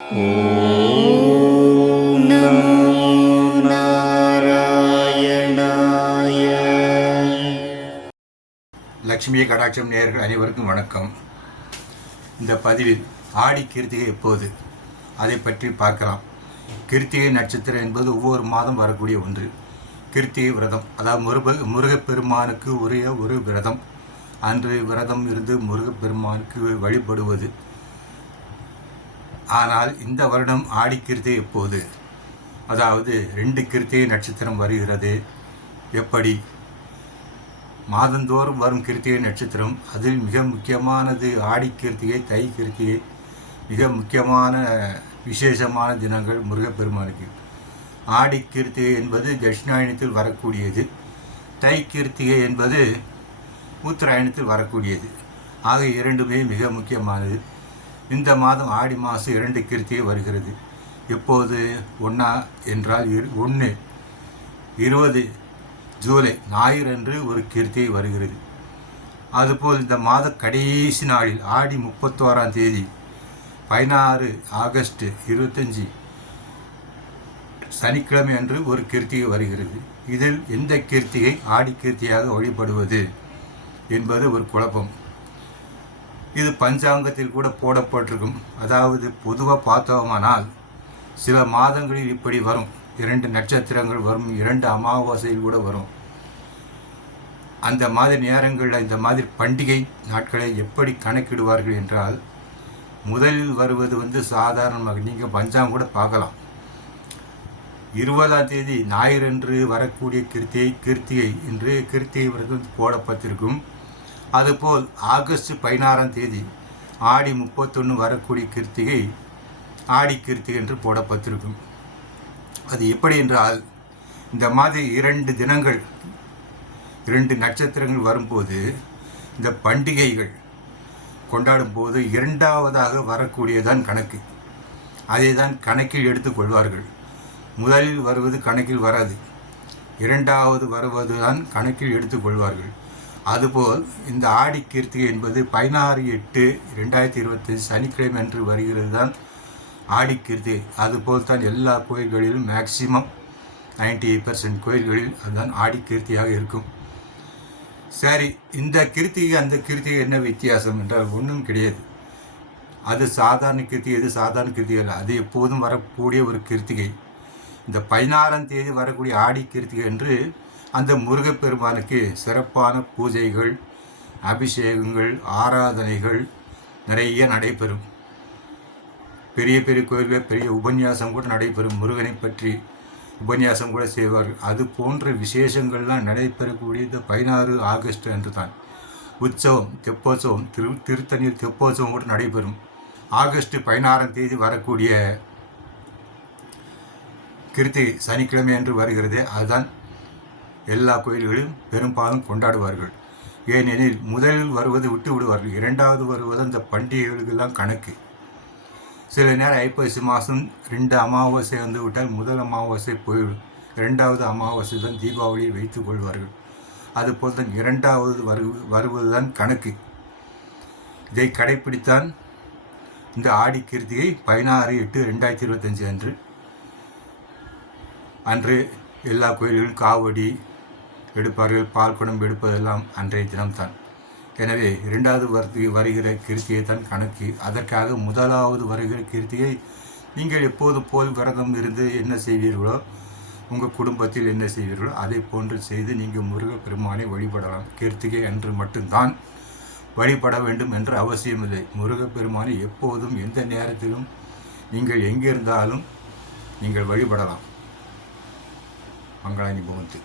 ஓம் நாராயணாய லட்சுமி கடாட்சம் நேயர்கள் அனைவருக்கும் வணக்கம். இந்த பதிவில் ஆடி கிருத்திகை எப்போது? அதை பற்றி பார்க்கலாம். கிருத்திகை நட்சத்திரம் என்பது ஒவ்வொரு மாதம் வரக்கூடிய ஒன்று. கிருத்திகை விரதம் அதாவது முருக முருகப்பெருமானுக்கு உரிய ஒரு விரதம். அன்று விரதம் இருந்து முருகப்பெருமானுக்கு வழிபடுவது ஆனால் இந்த வருடம் ஆடிக்கிருத்தே எப்போது? அதாவது ரெண்டு கிருத்திகை நட்சத்திரம் வருகிறது. எப்படி? மாதந்தோறும் வரும் கிருத்திகை நட்சத்திரம். அதில் மிக முக்கியமானது ஆடி கிருத்திகை தை கிருத்திகை மிக முக்கியமான விசேஷமான தினங்கள் முருகப்பெருமானுக்கு. ஆடி கிருத்திகை என்பது தட்சிணாயணத்தில் வரக்கூடியது. தை கிருத்திகை என்பது உத்தராயணத்தில் வரக்கூடியது. ஆக இரண்டுமே மிக முக்கியமானது. இந்த மாதம் ஆடி மாதம் இரண்டு கிருத்திகை வருகிறது. இப்போது ஒன்றா என்றால் இரு ஒன்று இருபது ஜூலை ஞாயிறன்று ஒரு கிருத்திகை வருகிறது. அதுபோல் இந்த மாத கடைசி நாளில் ஆடி முப்பத்தோராம் தேதி பதினாறு ஆகஸ்ட் இருபத்தஞ்சி சனிக்கிழமை அன்று ஒரு கிருத்திகை வருகிறது. இதில் எந்த கிருத்திகை ஆடி கிருத்தியாக வழிபடுவது என்பது ஒரு குழப்பம். இது பஞ்சாங்கத்தில் கூட போடப்பட்டிருக்கும். அதாவது பொதுவாக பார்த்தோமானால் சில மாதங்களில் இப்படி வரும். இரண்டு நட்சத்திரங்கள் வரும் இரண்டு அமாவாசையில் கூட வரும். அந்த மாதிரி நேரங்களில் இந்த மாதிரி பண்டிகை நாட்களை எப்படி கணக்கிடுவார்கள் என்றால் முதலில் வருவது வந்து சாதாரணமாக நீங்கள் பஞ்சாங்கம் கூட பார்க்கலாம். இருபதாம் தேதி ஞாயிறன்று வரக்கூடிய கிருத்தியை கிருத்திகை என்று கிருத்திகை விரதம் போடப்பட்டிருக்கும். அதுபோல் ஆகஸ்ட் பதினாறாம் தேதி ஆடி முப்பத்தொன்று வரக்கூடிய கிருத்திகை ஆடி கிருத்திகை என்று போடப்பட்டிருக்கும். அது எப்படி என்றால் இந்த மாதிரி இரண்டு தினங்கள் இரண்டு நட்சத்திரங்கள் வரும்போது இந்த பண்டிகைகள் கொண்டாடும் போது இரண்டாவதாக வரக்கூடியதான் கணக்கு. அதை தான் கணக்கில் எடுத்துக்கொள்வார்கள் முதலில் வருவது கணக்கில் வராது. இரண்டாவது வருவது தான் கணக்கில் எடுத்துக்கொள்வார்கள் அதுபோல் இந்த ஆடி கீர்த்திகை என்பது பதினாறு எட்டு ரெண்டாயிரத்தி இருபத்தஞ்சு சனிக்கிழமை அன்று வருகிறது தான் ஆடி கீர்த்திகை. அதுபோல் தான் எல்லா கோயில்களிலும் மேக்சிமம் நைன்டி எயிட் பர்சன்ட் கோயில்களில் அதுதான் ஆடி கீர்த்தியாக இருக்கும். சரி இந்த கிருத்திகை அந்த கிருத்திகை என்ன வித்தியாசம் என்றால் ஒன்றும் கிடையாது. அது சாதாரண கிருத்திகை எது சாதாரண கிருத்திகை இல்லை அது எப்போதும் வரக்கூடிய ஒரு கிருத்திகை. இந்த பதினாறாம் தேதி வரக்கூடிய ஆடி கிருத்திகை என்று அந்த முருகப்பெருமானுக்கு சிறப்பான பூஜைகள் அபிஷேகங்கள் ஆராதனைகள் நிறைய நடைபெறும். பெரிய பெரிய கோயிலில் பெரிய உபன்யாசம் கூட நடைபெறும். முருகனை பற்றி உபன்யாசம் கூட செய்வார்கள். அது போன்ற விசேஷங்கள்லாம் நடைபெறக்கூடிய இந்த பதினாறு ஆகஸ்ட் அன்று தான் உற்சவம் தெப்போற்சவம் திரு திருத்தணியில் தெப்போற்சவம் கூட நடைபெறும். ஆகஸ்ட் பதினாறாம் தேதி வரக்கூடிய கிருத்தி சனிக்கிழமை என்று வருகிறது. அதுதான் எல்லா கோயில்களிலும் பெரும்பாலும் கொண்டாடுவார்கள். ஏனெனில் முதலில் வருவது விட்டு விடுவார்கள். இரண்டாவது வருவது அந்த பண்டிகைகளுக்கெல்லாம் கணக்கு. சில நேரம் ஐப்பசி மாதம் ரெண்டு அமாவாசை வந்து விட்டால் முதல் அமாவாசை போய்விடும் இரண்டாவது அமாவாசை தான் தீபாவளியை வைத்துக் கொள்வார்கள். அதுபோல் தான் இரண்டாவது வரு வருவது தான் கணக்கு. இதை கடைப்பிடித்தான் இந்த ஆடி கிருத்திகை பதினாறு எட்டு ரெண்டாயிரத்தி இருபத்தஞ்சு அன்று. அன்று எல்லா கோயில்களிலும் காவடி எடுப்பார்கள் பால் குடம் எடுப்பதெல்லாம் அன்றைய தினம்தான். எனவே இரண்டாவது வருத்தி வருகிற கிருத்தியை தான் கணக்கு அதற்காக முதலாவது வருகிற கிருத்தியை நீங்கள் எப்போது போல் விரதம் இருந்து என்ன செய்வீர்களோ உங்கள் குடும்பத்தில் என்ன செய்வீர்களோ அதை போன்று செய்து நீங்கள் முருகப்பெருமானை வழிபடலாம். கிருத்திகை அன்று மட்டும்தான் வழிபட வேண்டும் என்று அவசியமில்லை முருகப்பெருமானை எப்போதும் எந்த நேரத்திலும் நீங்கள் எங்கிருந்தாலும் நீங்கள் வழிபடலாம். மங்களானி பவந்து